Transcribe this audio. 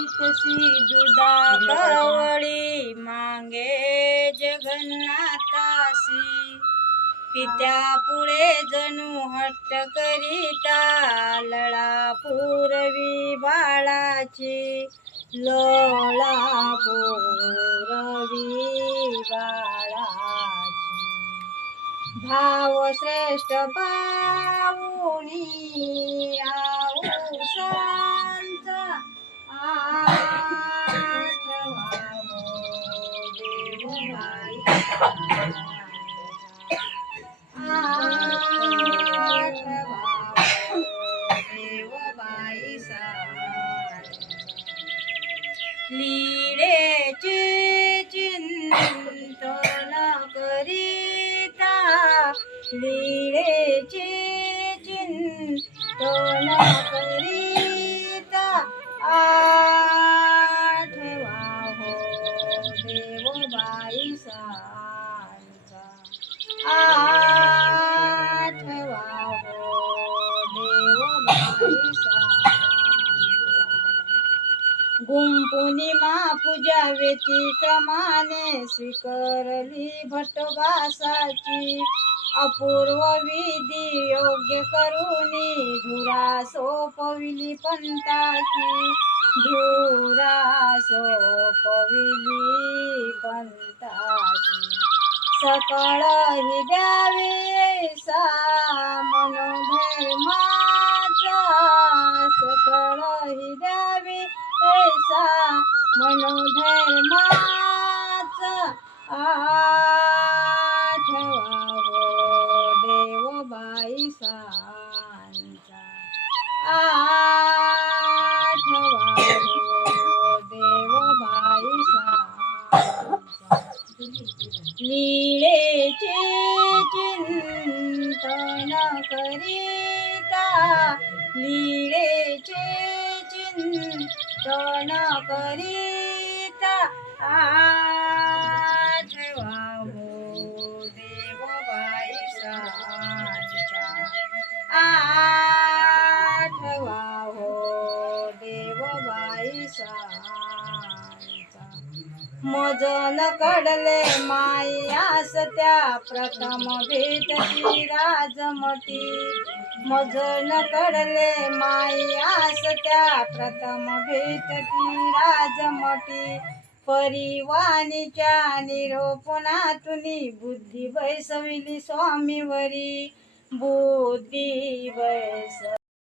कशी दुधा कवळी मागे जगन्नाथासी पित्या पुढे जणू हट्ट करिता लळा पुरवी बाळाची लोळा पुरवी बाळाची भाव श्रेष्ठ पाऊनी आऊसांचा आठवा देवबाई लीडेचे चिंतन करिता लीडेचे चिंतन करिता आठवा हो देवबाई सांचा आठवा हो देवबाई सांचा गुंपुनी पूजा व्यतिक्रमाने स्वीकारली भटवासाची अपूर्व विधी योग्य करुनी धुरा सोपविली पंथाची धुरा सोपविली पंथाची सकळ ही द्यावे सा मनोधर्माचा सकळ ही द्यावे ऐसा मनोधर्माचा आठवा हो देवबाई सांचा आठवा हो देवबाई सांचा लीळेचे चिंतन करिता लीळेचे चिंतन करिता आठवा हो देवबाई सांचा आठवा हो देवबाई सांचा मजन कडले मायास त्या प्रथम भेटती राजमठी मजन कडले मायास त्या प्रथम भेटती राजमठी परिवानीच्या निरोपणातुनी बुद्धी बैसविली स्वामीवरी बुद्धी बैस